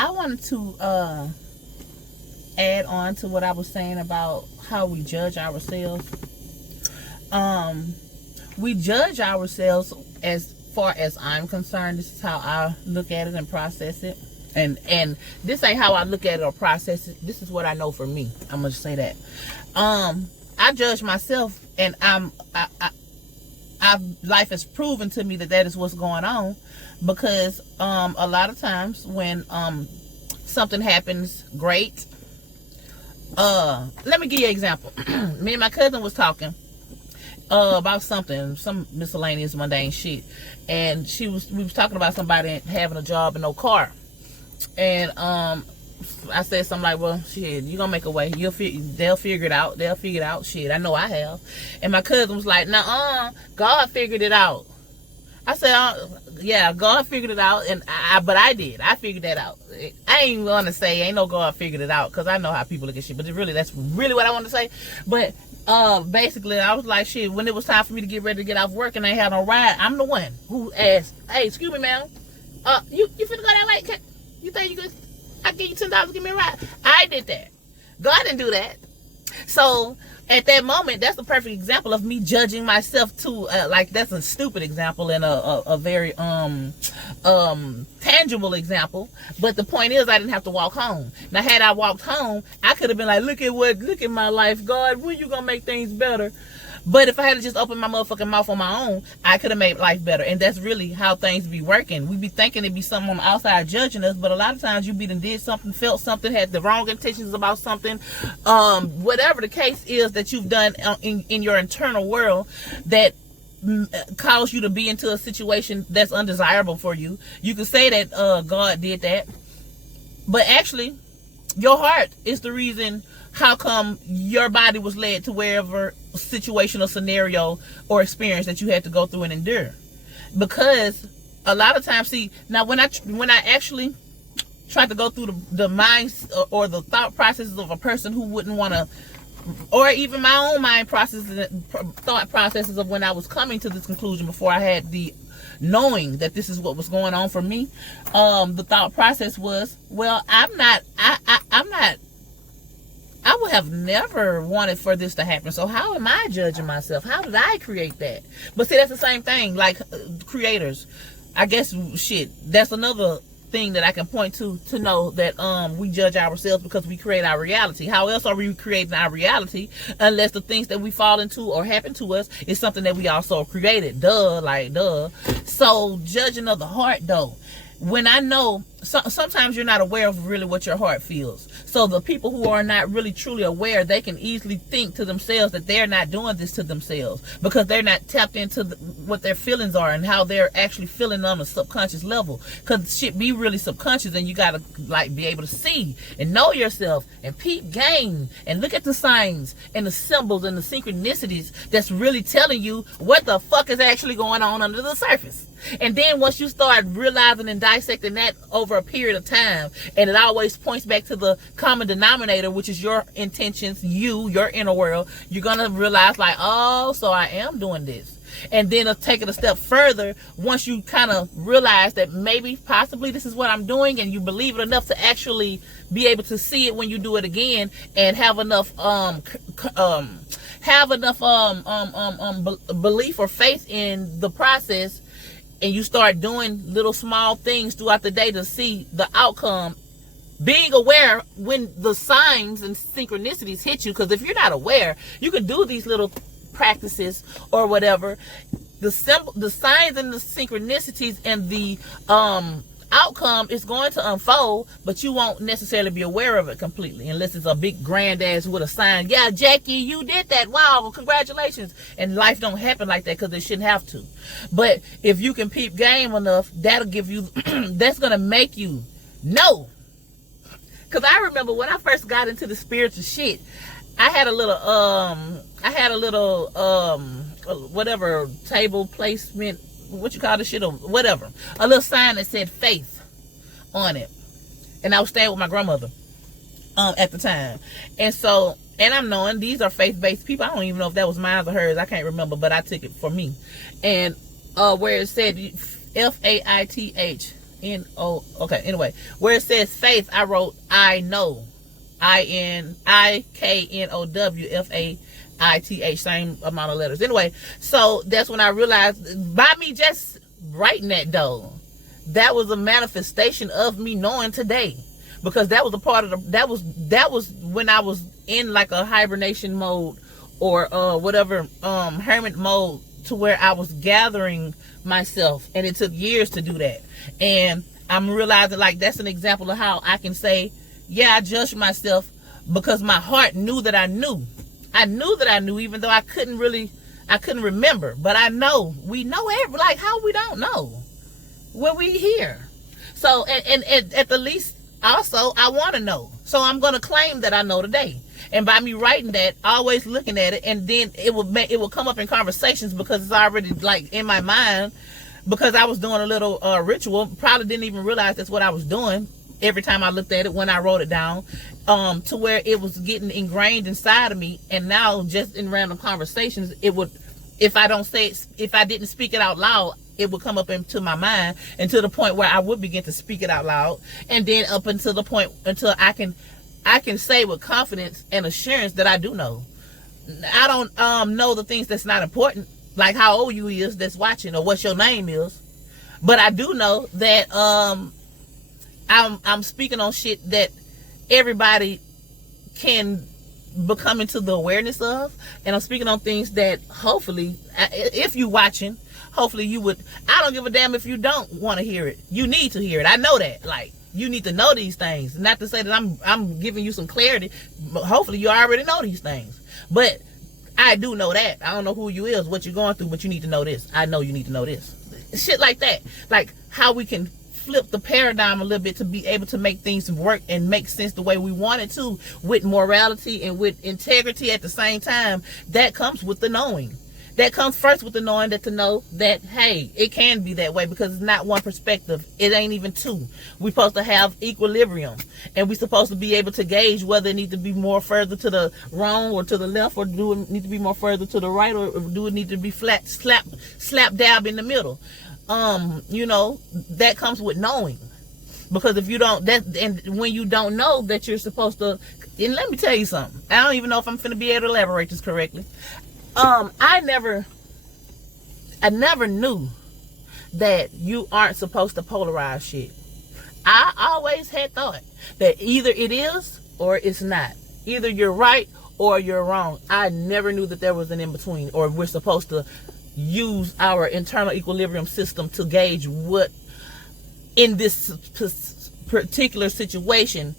I wanted to add on to what I was saying about how we judge ourselves. We judge ourselves, as far as I'm concerned. This is how I look at it and process it. And this ain't how I look at it or process it. This is what I know for me. I'm gonna say that. I judge myself, and life has proven to me that is what's going on, because a lot of times when something happens great, let me give you an example. Me and my cousin was talking about some miscellaneous mundane shit, and we was talking about somebody having a job and no car, and I said something like, well, shit, you gonna make a way. They'll figure it out. They'll figure it out. Shit, I know I have. And my cousin was like, nah, God figured it out. I said, yeah, God figured it out, but I did. I figured that out. I ain't gonna say ain't no God figured it out, because I know how people look at shit, but that's really what I want to say. But basically, I was like, shit, when it was time for me to get ready to get off work and I had no ride, I'm the one who asked, hey, excuse me, ma'am, you finna go that way? You think you could, I give you $10 to give me a ride? I did that. God didn't do that. So at that moment, that's a perfect example of me judging myself too. Like, that's a stupid example and a very tangible example. But the point is, I didn't have to walk home. Now, had I walked home, I could have been like, look at my life, God, when you gonna make things better? But if I had to just open my motherfucking mouth on my own, I could have made life better. And that's really how things be working. We be thinking it'd be something on the outside judging us, but a lot of times you did something, felt something, had the wrong intentions about something. Whatever the case is that you've done in your internal world that caused you to be into a situation that's undesirable for you. You could say that God did that, but actually your heart is the reason how come your body was led to wherever situation or scenario or experience that you had to go through and endure. Because a lot of times, see, now when I actually tried to go through the minds or the thought processes of a person who wouldn't want to, or even my own thought processes of when I was coming to this conclusion before I had the knowing that this is what was going on for me, the thought process was, well, I would have never wanted for this to happen. So how am I judging myself? How did I create that? But see, that's the same thing. Like creators, I guess, shit, that's another thing that I can point to know that we judge ourselves because we create our reality. How else are we creating our reality unless the things that we fall into or happen to us is something that we also created? Duh. So judging of the heart, though, when I know, sometimes you're not aware of really what your heart feels. So the people who are not really truly aware, they can easily think to themselves that they're not doing this to themselves because they're not tapped into what their feelings are and how they're actually feeling on a subconscious level. Because shit be really subconscious, and you gotta like be able to see and know yourself and peep game and look at the signs and the symbols and the synchronicities that's really telling you what the fuck is actually going on under the surface. And then once you start realizing and dissecting that over a period of time, and it always points back to the common denominator, which is your intentions, your inner world, you're gonna realize like, oh, so I am doing this. And then take it a step further, once you kind of realize that maybe possibly this is what I'm doing, and you believe it enough to actually be able to see it when you do it again, and have enough belief or faith in the process, and you start doing little small things throughout the day to see the outcome, being aware when the signs and synchronicities hit you. Because if you're not aware, you can do these little practices or whatever, the signs and the synchronicities and the outcome is going to unfold, but you won't necessarily be aware of it completely unless it's a big grand ass with a sign, yeah, Jackie, you did that, wow, congratulations. And life don't happen like that because it shouldn't have to. But if you can peep game enough, that'll give you that's gonna make you know. Because I remember when I first got into the spiritual shit, I had a little whatever table placement, what you call this shit, or whatever, a little sign that said faith on it, and I was staying with my grandmother at the time, and I'm knowing these are faith-based people. I don't even know if that was mine or hers, I can't remember, but I took it for me. And where it said faith, N-O. Okay, anyway. Where it says faith, I wrote I know. INIKNOWFAITH. Same amount of letters. Anyway, so that's when I realized, by me just writing that though, that was a manifestation of me knowing today. Because that was a part of the, that was when I was in like a hibernation mode or whatever, hermit mode, to where I was gathering myself, and it took years to do that. And I'm realizing, like, that's an example of how I can say, yeah, I judged myself because my heart knew that I knew. I knew that I knew, even though I couldn't remember. But I know, we know like, how we don't know when we hear. So, and at the least, also, I want to know. So I'm going to claim that I know today. And by me writing that, always looking at it, and then it will come up in conversations because it's already like in my mind, because I was doing a little ritual. Probably didn't even realize that's what I was doing every time I looked at it when I wrote it down, to where it was getting ingrained inside of me. And now just in random conversations, it would, if I didn't speak it out loud, it would come up into my mind, and to the point where I would begin to speak it out loud, and then up until the point until I can say with confidence and assurance that I do know. I don't know the things that's not important, like how old you is that's watching, or what your name is, but I do know that I'm speaking on shit that everybody can become into the awareness of, and I'm speaking on things that hopefully, if you watching, hopefully you would. I don't give a damn if you don't want to hear it. You need to hear it. I know that. Like, you need to know these things. Not to say that I'm giving you some clarity. But hopefully you already know these things. But I do know that. I don't know who you is, what you're going through, but you need to know this. I know you need to know this. Shit like that. Like how we can flip the paradigm a little bit to be able to make things work and make sense the way we want it to, with morality and with integrity at the same time. That comes with the knowing. That comes first with the knowing, that to know that, hey, it can be that way, because it's not one perspective. It ain't even two. We're supposed to have equilibrium, and we're supposed to be able to gauge whether it needs to be more further to the wrong or to the left, or do it need to be more further to the right, or do it need to be flat, slap dab in the middle. You know, that comes with knowing. Because if you don't, and when you don't know that you're supposed to, and let me tell you something. I don't even know if I'm finna be able to elaborate this correctly. I never knew that you aren't supposed to polarize shit. I always had thought that either it is or it's not. Either you're right or you're wrong. I never knew that there was an in-between, or we're supposed to use our internal equilibrium system to gauge what, in this particular situation,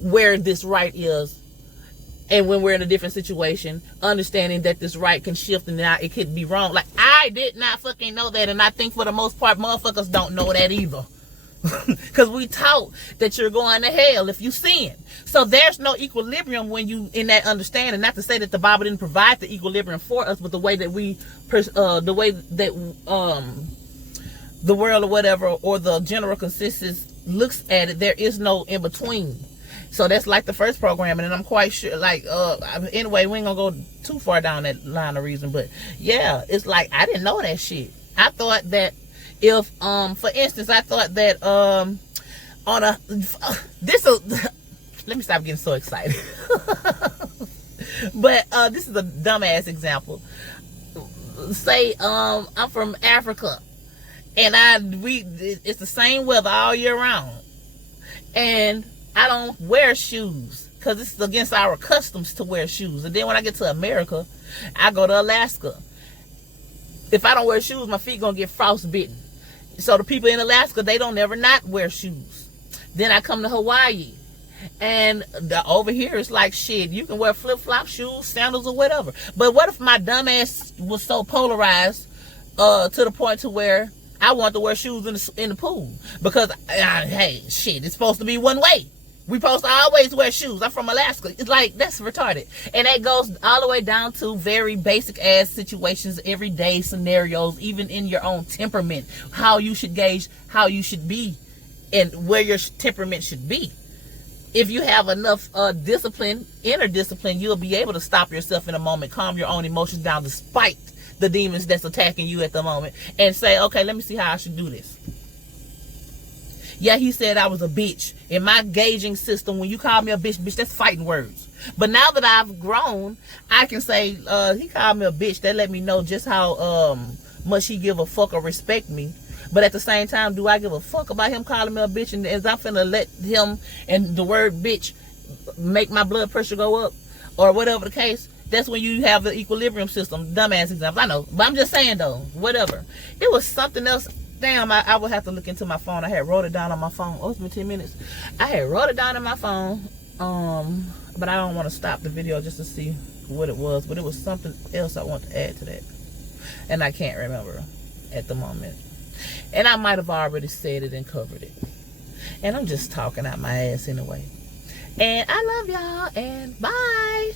where this right is. And when we're in a different situation, understanding that this right can shift and now it could be wrong. Like, I did not fucking know that. And I think for the most part, motherfuckers don't know that either. Because we taught that you're going to hell if you sin. So there's no equilibrium when you in that understanding. Not to say that the Bible didn't provide the equilibrium for us, but the way that the world or whatever, or the general consensus looks at it, there is no in between. So that's like the first program, and I'm quite sure, like, anyway, we ain't gonna go too far down that line of reason, but yeah, it's like, I didn't know that shit. I thought that if, for instance, I thought that, let me stop getting so excited. But, this is a dumbass example. Say, I'm from Africa, and it's the same weather all year round, and I don't wear shoes because it's against our customs to wear shoes. And then when I get to America, I go to Alaska. If I don't wear shoes, my feet gonna get frostbitten. So the people in Alaska, they don't ever not wear shoes. Then I come to Hawaii, and over here it's like, shit, you can wear flip-flop shoes, sandals, or whatever. But what if my dumb ass was so polarized to the point to where I want to wear shoes in the pool? Because, hey, shit, it's supposed to be one way. We supposed to always wear shoes. I'm from Alaska. It's like, that's retarded. And that goes all the way down to very basic ass situations, everyday scenarios, even in your own temperament, how you should gauge how you should be and where your temperament should be. If you have enough discipline, inner discipline, you'll be able to stop yourself in a moment, calm your own emotions down despite the demons that's attacking you at the moment, and say, okay, let me see how I should do this. Yeah, he said I was a bitch. In my gauging system, when you call me a bitch, that's fighting words. But now that I've grown, I can say, he called me a bitch. That let me know just how much he give a fuck or respect me. But at the same time, do I give a fuck about him calling me a bitch? And as I'm finna let him and the word bitch make my blood pressure go up, or whatever the case, that's when you have the equilibrium system. Dumbass example, I know. But I'm just saying though, whatever. It was something else. Damn, I would have to look into my phone. I had wrote it down on my phone. Oh, it's been 10 minutes. I had wrote it down on my phone. But I don't want to stop the video just to see what it was. But it was something else I want to add to that. And I can't remember at the moment. And I might have already said it and covered it. And I'm just talking out my ass anyway. And I love y'all. And bye.